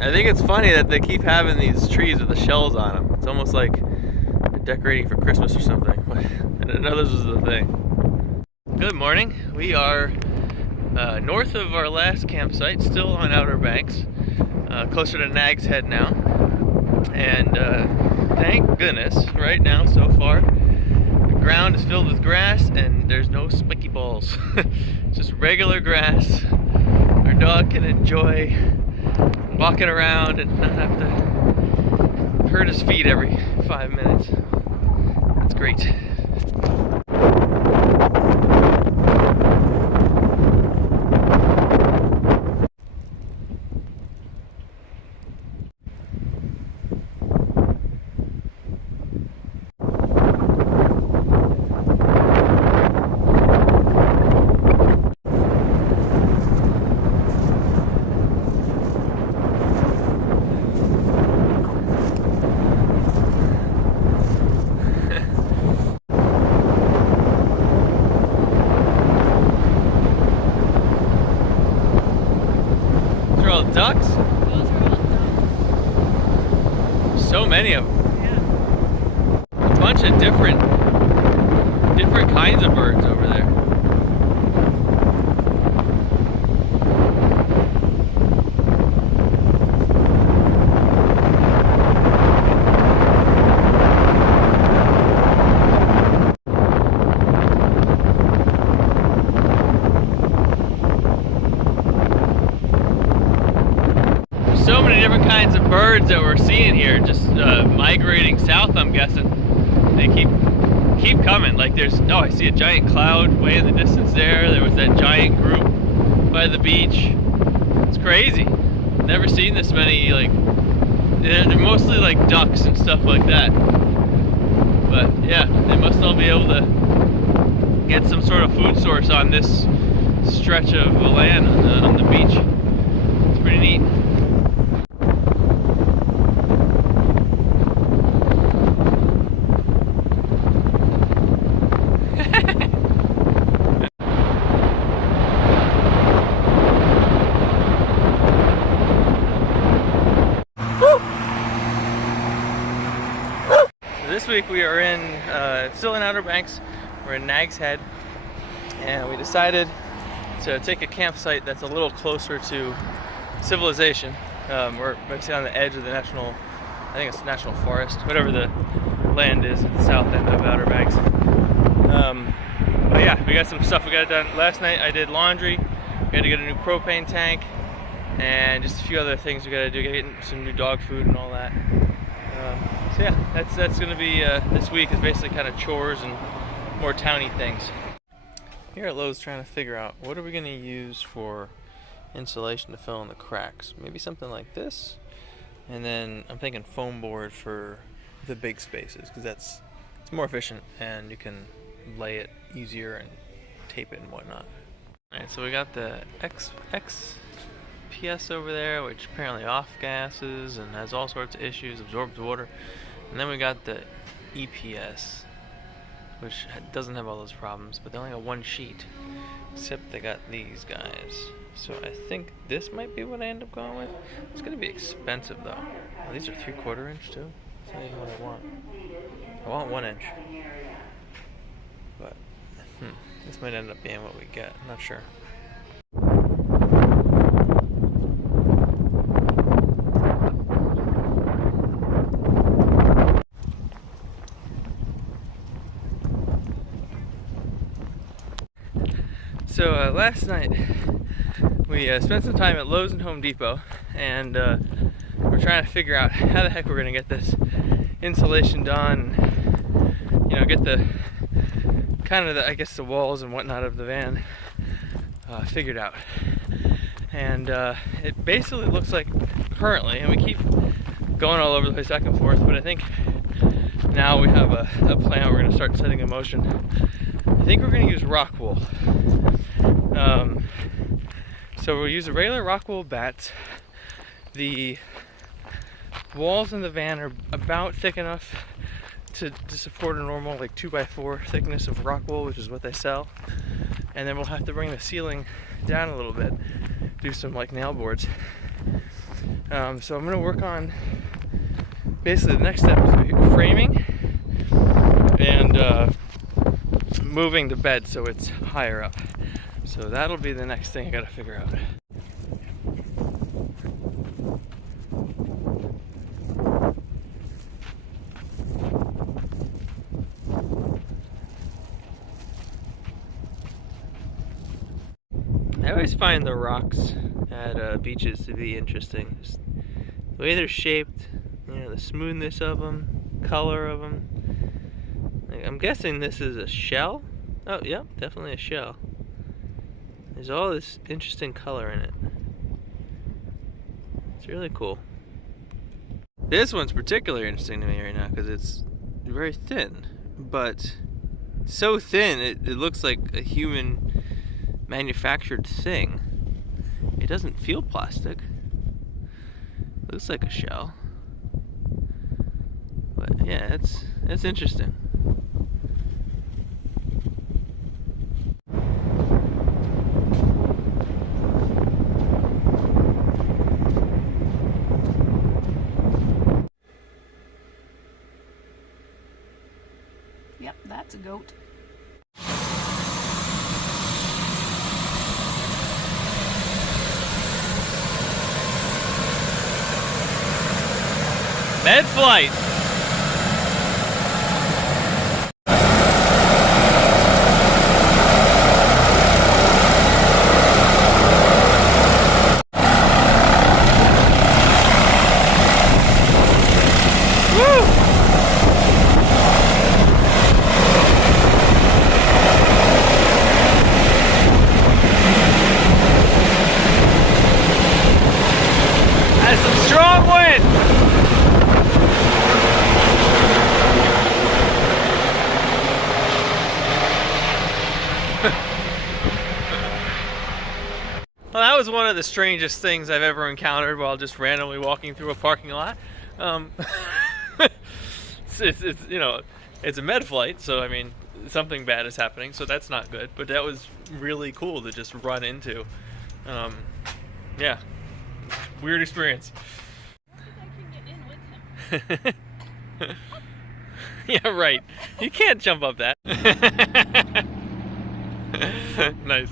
I think it's funny that they keep having these trees with the shells on them. It's almost like they're decorating for Christmas or something. I didn't know this was the thing. Good morning. We are north of our last campsite, still on Outer Banks, closer to Nag's Head now. And thank goodness, right now so far, the ground is filled with grass and there's no spiky balls. Just regular grass. Our dog can enjoy walking around and not have to hurt his feet every 5 minutes. That's great. Ducks? Those are all ducks. So many of them. Yeah. A bunch of different kinds of birds over there. So many different kinds of birds that we're seeing here, just migrating south, I'm guessing. They keep coming. Like I see a giant cloud way in the distance there. There was that giant group by the beach. It's crazy. Never seen this many, like, they're mostly like ducks and stuff like that. But yeah, they must all be able to get some sort of food source on this stretch of land on the beach. It's pretty neat. This week we are still in Outer Banks. We're in Nag's Head, and we decided to take a campsite that's a little closer to civilization. We're basically on the edge of the I think it's national forest, whatever the land is at the south end of Outer Banks. But yeah, we got some stuff we got done. Last night I did laundry. We had to get a new propane tank, and just a few other things we got to do, get some new dog food and all that. So yeah, that's going to be this week is basically kind of chores and more towny things. Here at Lowe's, trying to figure out what are we going to use for insulation to fill in the cracks. Maybe something like this, and then I'm thinking foam board for the big spaces because it's more efficient and you can lay it easier and tape it and whatnot. All right, so we got the XPS over there, which apparently off gases and has all sorts of issues, absorbs water. And then we got the EPS, which doesn't have all those problems, but they only got one sheet, except they got these guys. So I think this might be what I end up going with. It's going to be expensive though. Oh, these are 3/4 inch too. That's not even what I want. I want 1 inch. But this might end up being what we get. I'm not sure. So last night we spent some time at Lowe's and Home Depot, and we're trying to figure out how the heck we're gonna get this insulation done. You know, get the kind of I guess the walls and whatnot of the van figured out. And it basically looks like currently, and we keep going all over the place back and forth, but I think now we have a plan we're gonna start setting in motion. I think we're gonna use rock wool. So we'll use a regular rock wool bats. The walls in the van are about thick enough to support a normal like 2x4 thickness of rock wool, which is what they sell. And then we'll have to bring the ceiling down a little bit, do some like nail boards. So I'm gonna work on, basically the next step is framing and moving the bed so it's higher up. So that'll be the next thing I gotta figure out. I always find the rocks at beaches to be interesting. Just the way they're shaped, you know, the smoothness of them, color of them. Like, I'm guessing this is a shell. Oh, yeah, definitely a shell. There's all this interesting color in it. It's really cool. This one's particularly interesting to me right now because it's very thin, but so thin it looks like a human manufactured thing. It doesn't feel plastic. It looks like a shell. But yeah, it's interesting. Yep, that's a goat. Med flight. That's some strong wind. Well, that was one of the strangest things I've ever encountered while just randomly walking through a parking lot. It's you know, it's a med flight, so I mean, something bad is happening, so that's not good. But that was really cool to just run into. Yeah, weird experience. Yeah, right. You can't jump up that. Nice.